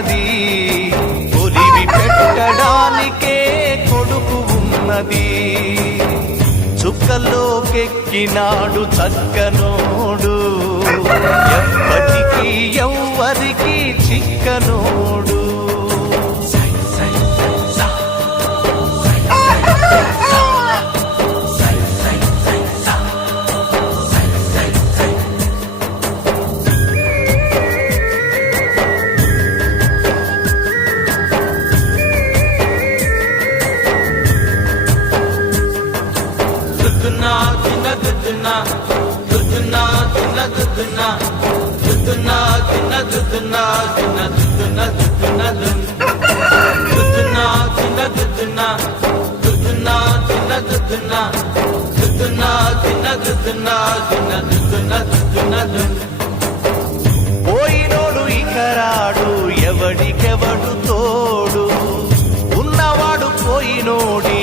ఉన్నది, ఒలివి పెట్టడానికే కొడుకు ఉన్నది. చుక్కల్లోకెక్కినాడు చక్కనోడు, ఎప్పటికీ ఎవ్వరికి చిక్కనోడు. పోయినోడు ఇకరాడు, ఎవడికెవడు తోడు, ఉన్నవాడు పోయినోడి